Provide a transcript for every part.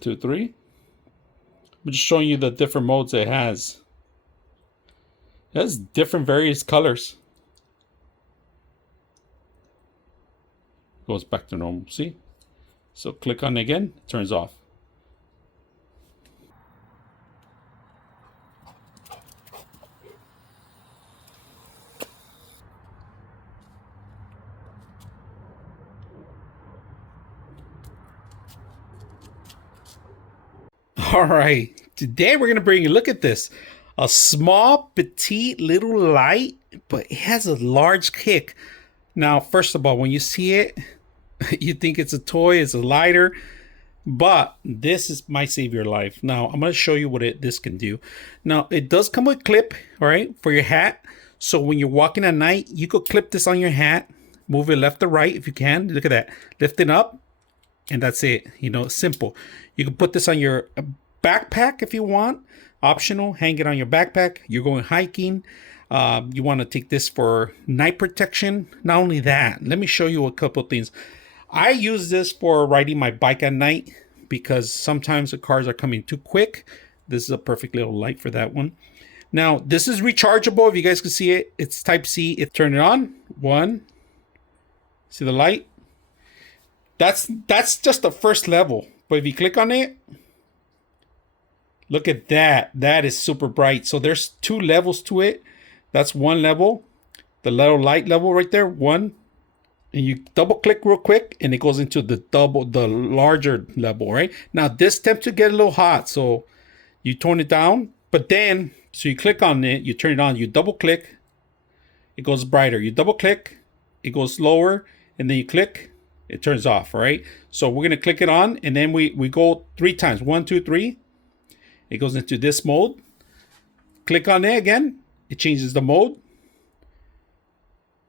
2, 3. I'm just showing you the different modes it has. It has different various colors. Goes back to normal. See? So click on it again, it turns off. All right, today we're gonna bring you, look at this, a small, petite little light, but it has a large kick. Now, first of all, when you see it, you think it's a toy, it's a lighter, but might save your life. Now, I'm gonna show you what this can do. Now, it does come with a clip, all right, for your hat. So when you're walking at night, you could clip this on your hat, move it left or right if you can. Look at that, lift it up, and that's it. You know, simple. You can put this on your backpack if you want. Optional, hang it on your backpack. You're going hiking. You want to take this for night protection. Not only that, let me show you a couple of things. I use this for riding my bike at night because sometimes the cars are coming too quick. This is a perfect little light for that one. Now, this is rechargeable. If you guys can see it, it's type C. Turn it on. One. See the light? That's just the first level. But if you click on it, look at that. That is super bright. So there's 2 levels to it. That's one level. The little light level right there, 1. And you double click real quick and it goes into the larger level, right? Now this tends to get a little hot. So you tone it down, but then, so you click on it, you turn it on, you double click, it goes brighter. You double click, it goes lower, and then you click, it turns off, right? So we're gonna click it on, and then we go 3 times. 1, 2, 3. It goes into this mode. Click on it again, it changes the mode,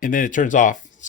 and then it turns off.